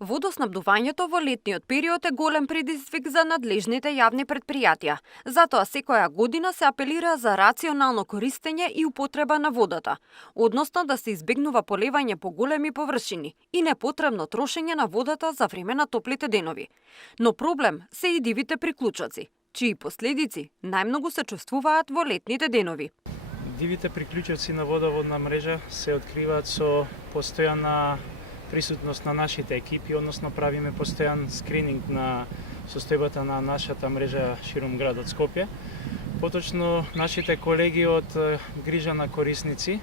Водоснабдувањето во летниот период е голем предизвик за надлежните јавни претпријатија. Затоа секоја година се апелира за рационално користење и употреба на водата, односно да се избегнува поливање по големи површини и непотребно трошење на водата за време на топлите денови. Но проблем се и дивите приклучоци, чии последици најмногу се чувствуваат во летните денови. Дивите приклучоци на водоводна мрежа се откриваат со постојана присутност на нашите екипи, односно правиме постојан скрининг на состојбата на нашата мрежа широм градот Скопје. Поточно, нашите колеги од грижа на корисници,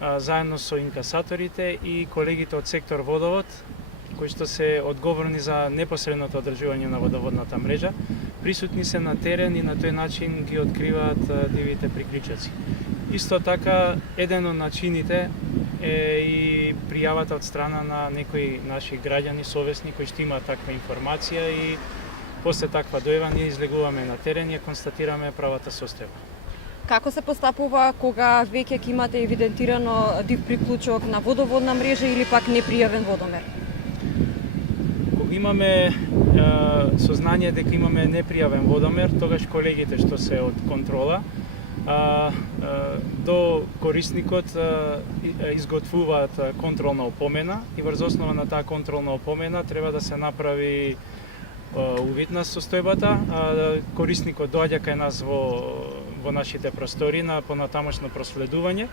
заедно со инкасаторите и колегите од сектор водовод, кои што се одговорни за непосредното одржување на водоводната мрежа, присутни се на терен и на тој начин ги откриваат дивите приклучоци. Исто така, еден од начините е и пријавата од страна на некои наши граѓани совесни кои што имаат таква информација и после таква дојава ние излегуваме на терен и констатираме правата состојба. Како се постапува кога веќе ќе имате евидентирано див приклучок на водоводна мрежа или пак непријавен водомер? Кога имаме сознание дека имаме непријавен водомер, тогаш колегите што се од контрола до корисникот изготвуваат контролна опомена и врз основа на таа контролна опомена треба да се направи увид на состојбата. Корисникот доаѓа кај нас во нашите простори на понатамошно проследување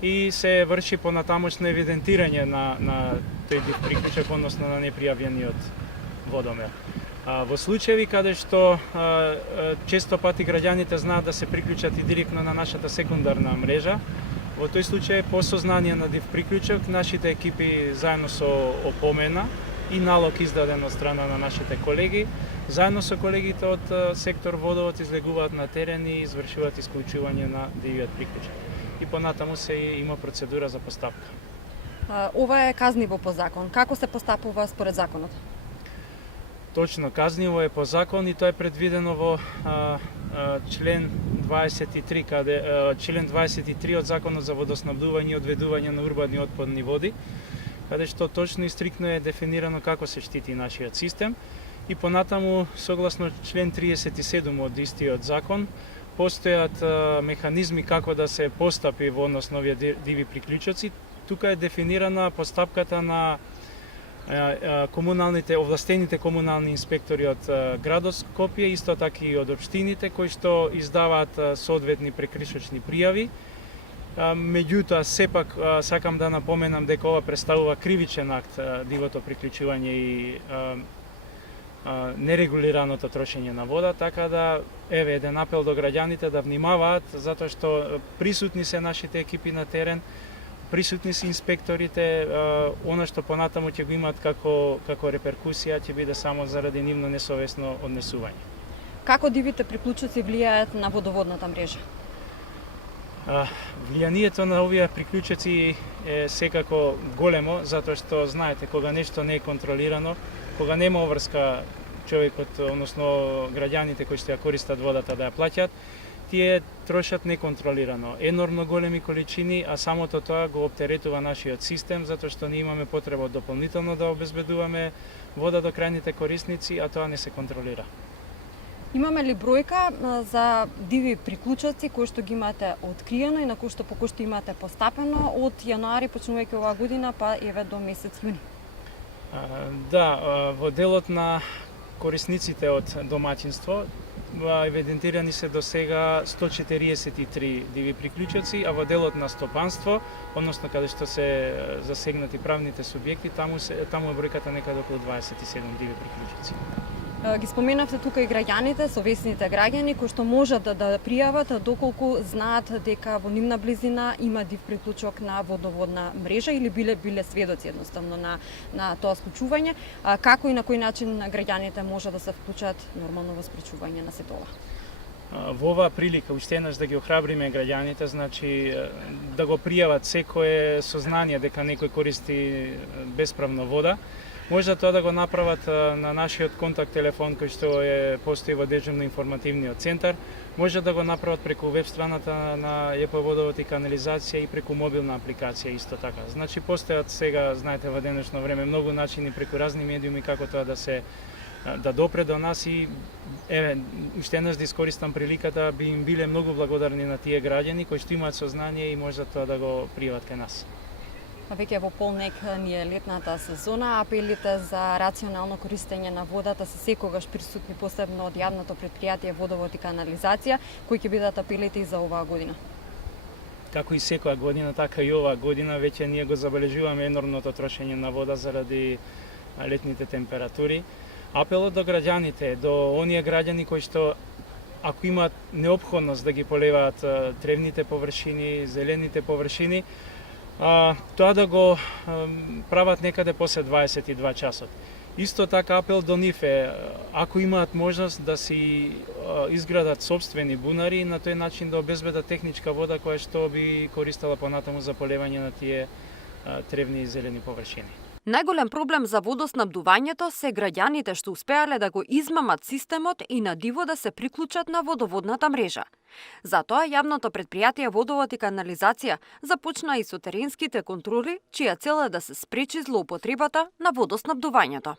и се врши понатамошно евидентирање на тој див приклучок, односно на непријавениот водомер. Во случаи каде што често пати граѓаните знаат да се приклучат и директно на нашата секундарна мрежа, во тој случај по сознание на див приклучок нашите екипи заедно со опомена и налог издаден од страна на нашите колеги, заедно со колегите од сектор водовод излегуваат на терен и извршуваат исклучување на дивиот приклучок. И понатаму се има процедура за постапка. Ова е казниво по закон. Како се постапува според законот? Точно, казниво е по закон и тоа е предвидено во член 23, член 23 од Законот за водоснабдување и одведување на урбани отпадни води, каде што точно и стриктно е дефинирано како се штити нашиот систем и понатаму согласно член 37 од истиот закон постојат механизми како да се постапи во однос на овие диви приклучоци. Тука е дефинирана постапката на комуналните, овластените комунални инспектори од градот Скопје, исто така и од општините кои што издаваат соодветни прекршочни пријави. Меѓутоа, сепак сакам да напоменам дека ова представува кривичен акт, дивото приклучување и нерегулираното трошење на вода, така да еве еден апел до граѓаните да внимаваат, затоа што присутни се нашите екипи на терен, присутни се инспекторите, она што понатаму ќе го имаат како реперкусија ќе биде само заради нивно несовесно однесување. Како дивите приклучоци влијаат на водоводната мрежа? Влијанието на овие приклучоци е секако големо, затоа што знаете кога нешто не е контролирано, кога нема обврска човекот, односно граѓаните кои што ја користат водата да ја плаќаат, тие трошат неконтролирано, енормно големи количини, а самото тоа го оптеретува нашиот систем, затоа што ние имаме потреба дополнително да обезбедуваме вода до крајните корисници, а тоа не се контролира. Имаме ли бројка за диви приклучоци кои што ги имате откриено и на кои што имате постапено од јануари почнувајќи оваа година па еве до месец јуни? Да, во делот на корисниците од домаќинство евидентирани се до сега 143 диви приклучоци, а во делот на стопанство, односно каде што се засегнати правните субјекти, таму е бројката некаде околу 27 диви приклучоци. Ги споменавте тука и граѓаните, совесните граѓани кои што можат да пријават доколку знаат дека во нивна близина има див приклучок на водоводна мрежа или биле сведоци едноставно на тоа склучување. Како и на кој начин граѓаните може да се вклучат нормално во спречување на сето ова? Во оваа прилика уште еднаш да ги охрабриме граѓаните, значи да го пријават секое сознание дека некој користи бесправно вода. може тоа да го направат на нашиот контакт телефон кој што постои во дежурно информативниот центар, може да го направат преку веб страната на ЈП Водовод и канализација и преку мобилна апликација исто така. Значи постојат сега, знаете, во денешно време многу начини преку разни медиуми како тоа да допре до нас и уште еднаш да искористам приликата, би им биле многу благодарни на тие граѓани кои што имаат сознание и можат тоа да го пријават кај нас. Веќе во полнек ни е летната сезона, апелите за рационално користење на водата се секогаш присутни, посебно од јавното претпријатие Водовод и канализација, кои ќе бидат апелите и за оваа година. Како и секоја година, така и оваа година веќе ние го забележуваме енормното трошење на вода заради летните температури. Апелот до граѓаните, до оние граѓани кои што ако имаат неопходност да ги полеваат тревните површини, зелените површини, тоа да го прават некаде после 22 часот. Исто така апел до нив е, ако имаат можност да си изградат собствени бунари, на тој начин да обезбедат техничка вода која што би користела понатаму за полевање на тие тревни и зелени површини. Најголем проблем за водоснабдувањето се граѓаните што успеале да го измамат системот и на диво да се приклучат на водоводната мрежа. Затоа јавното претпријатие Водовод и канализација започна и со теренските контроли, чија цел е да се спречи злоупотребата на водоснабдувањето.